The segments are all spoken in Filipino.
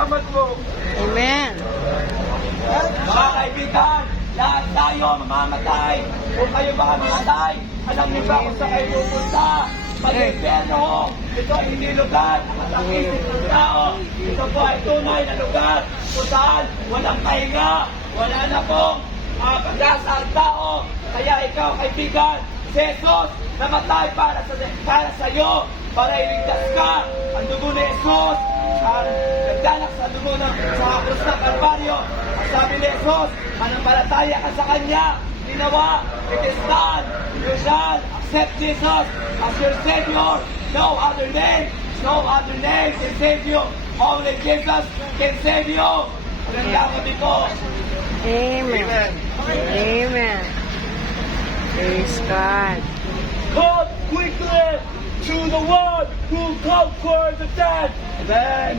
Salamat po. Amen. Mga kaibigan, lahat tayo mamamatay. Kung kayo baka mamatay, alam niyo ba kung saan kayo pupunta? Pag-impyerno, ito ay hindi lugar ang isip ng tao. Ito po ay tunay na lugar kung saan walang pahinga, wala na pong pag-asa ang tao. Kaya ikaw, kaibigan, si Jesus namatay para sa iyo, para iligtas ka. Ang dugo ni Jesus, ang nagdanak sa dugo sa krus ng Kalbaryo. Ang sabi ni Jesus, manampalataya ka sa Kanya, ginawa, it is done. You shall accept Jesus as your Savior. No other name can save you. Only Jesus can save you. Magandang gabi po. Amen. Amen. Praise God. Come quickly to the one who conquered the dead. Amen.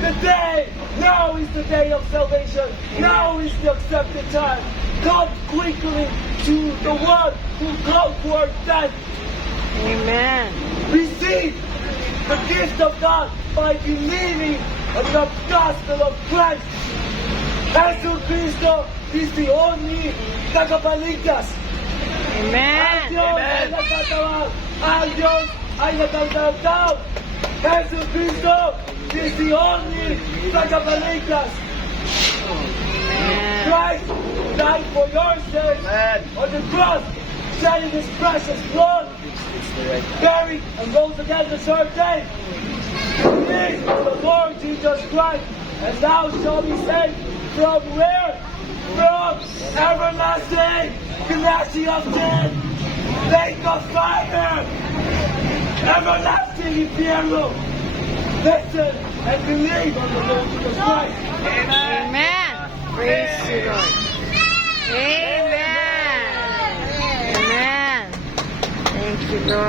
Today, now is the day of salvation. Now is the accepted time. Come quickly to the one who conquered death. Amen. Receive the gift of God by believing in the gospel of Christ. Jesus Cristo is the only tagapagligtas. Amen. Ang Diyos ay nagtatawag. Ang Diyos ay nagtatawag. Jesus Cristo is the only tagapagligtas. Amen. Christ died for your sins Amen. on the cross, shedding His precious blood, buried and rose again the third day. He is the Lord Jesus Christ, and thou shalt be saved from where? From everlasting glassy of sin, lake of fire, everlasting infierno. Listen and believe on the Lord Jesus Christ. Amen. Praise the Lord. Amen. Amen. Thank you, Lord.